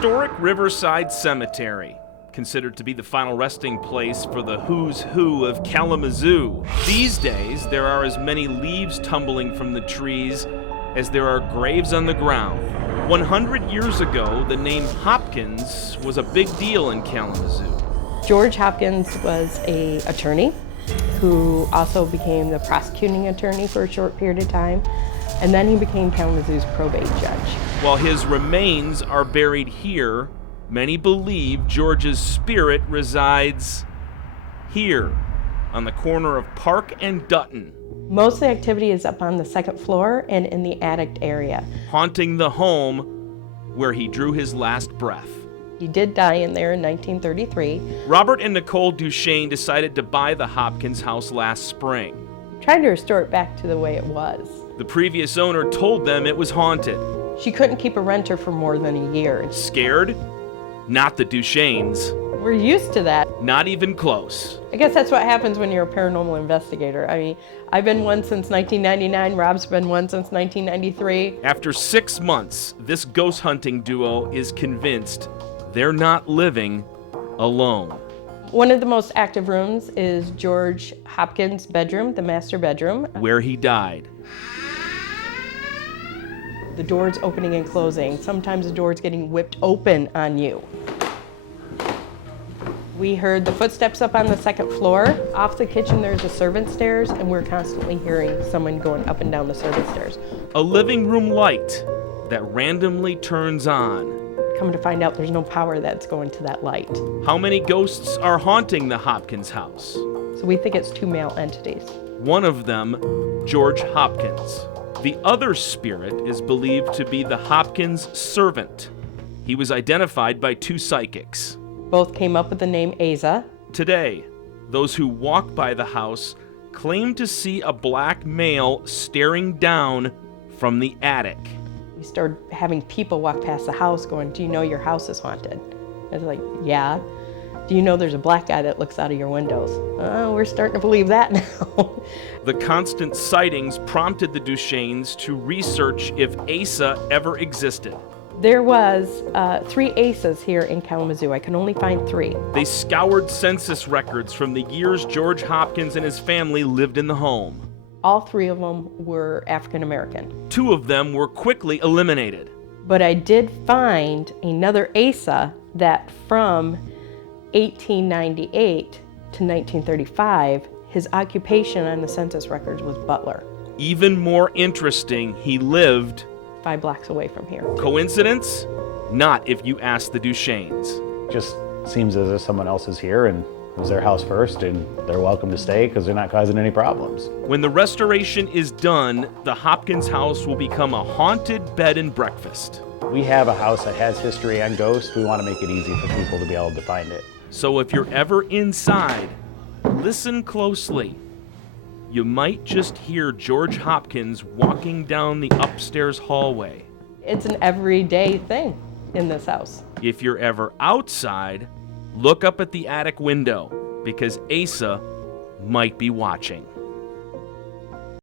historic Riverside Cemetery, considered to be the final resting place for the who's who of Kalamazoo. These days, there are as many leaves tumbling from the trees as there are graves on the ground. 100 years ago, the name Hopkins was a big deal in Kalamazoo. George Hopkins was an attorney who also became the prosecuting attorney for a short period of time, and then he became Kalamazoo's probate judge. While his remains are buried here, many believe George's spirit resides here, on the corner of Park and Dutton. Most of the activity is up on the second floor and in the attic area. Haunting the home where he drew his last breath. He did die in there in 1933. Robert and Nicole Duchesne decided to buy the Hopkins house last spring. Tried to restore it back to the way it was. The previous owner told them it was haunted. She couldn't keep a renter for more than a year. Scared? Not the Duchesnes. We're used to that. Not even close. I guess that's what happens when you're a paranormal investigator. I mean, I've been one since 1999, Rob's been one since 1993. After 6 months, this ghost hunting duo is convinced they're not living alone. One of the most active rooms is George Hopkins' bedroom, the master bedroom. Where he died. The doors opening and closing. Sometimes the door's getting whipped open on you. We heard the footsteps up on the second floor. Off the kitchen, there's a servant stairs, and we're constantly hearing someone going up and down the servant stairs. A living room light that randomly turns on. Come to find out, there's no power that's going to that light. How many ghosts are haunting the Hopkins house? So we think it's two male entities. One of them, George Hopkins. The other spirit is believed to be the Hopkins servant. He was identified by 2 psychics. Both came up with the name Asa. Today, those who walk by the house claim to see a black male staring down from the attic. We started having people walk past the house going, "Do you know your house is haunted?" I was like, "Yeah." "Do you know there's a black guy that looks out of your windows?" "Oh, we're starting to believe that now." The constant sightings prompted the Duchesnes to research if Asa ever existed. There was 3 Asas here in Kalamazoo. I can only find 3. They scoured census records from the years George Hopkins and his family lived in the home. All 3 of them were African American. 2 of them were quickly eliminated. But I did find another Asa that from 1898 to 1935, his occupation on the census records was butler. Even more interesting, he lived 5 blocks away from here. Coincidence? Not if you ask the Duchesnes. Just seems as if someone else is here and it was their house first, and they're welcome to stay because they're not causing any problems. When the restoration is done, the Hopkins house will become a haunted bed and breakfast. We have a house that has history on ghosts. We want to make it easy for people to be able to find it. So if you're ever inside, listen closely. You might just hear George Hopkins walking down the upstairs hallway. It's an everyday thing in this house. If you're ever outside, look up at the attic window because Asa might be watching.